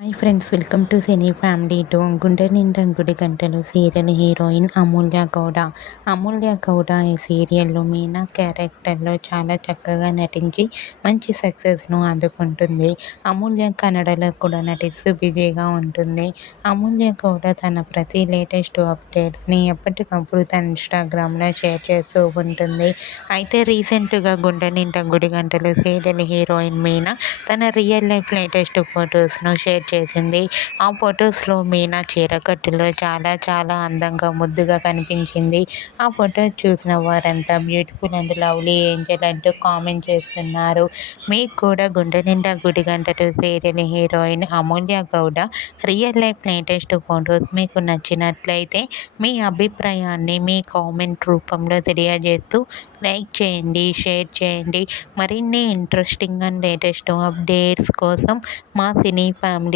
Hi friends welcome to cine family to. Gunde Ninda Gudi Gantalu serial heroine Amulya Gowda. అమూల్య గౌడ ఈ సీరియల్లో మీనా క్యారెక్టర్లో చాలా చక్కగా నటించి మంచి సక్సెస్ను అందుకుంటుంది. అమూల్య కన్నడలో కూడా నటిస్తూ బిజీగా ఉంటుంది. అమూల్య గౌడ తన ప్రతి లేటెస్ట్ అప్డేట్ని ఎప్పటికప్పుడు తన ఇన్స్టాగ్రామ్లో షేర్ చేస్తూ ఉంటుంది. అయితే రీసెంట్గా గుండె నిండా గుడి గంటలు సీరియల్ హీరోయిన్ మీనా తన రియల్ లైఫ్ లేటెస్ట్ ఫొటోస్ను షేర్ చేసింది. ఆ ఫొటోస్లో మీనా చీరకట్టులో చాలా చాలా అందంగా ముద్దుగా కనిపించింది. ఆ ఫొటోస్ చూసిన వారంతా బ్యూటిఫుల్ అండ్ లవ్లీ ఏంజల్ అంటూ కామెంట్ చేస్తున్నారు. మీకు కూడా Gunde Ninda Gudi Gantalu serial heroine Amulya Gowda real life latest photos మీకు నచ్చినట్లయితే మీ అభిప్రాయాన్ని మీ కామెంట్ రూపంలో తెలియజేస్తూ లైక్ చేయండి షేర్ చేయండి. మరిన్ని ఇంట్రెస్టింగ్ అండ్ లేటెస్ట్ అప్డేట్స్ కోసం మా సినీ ఫ్యామిలీ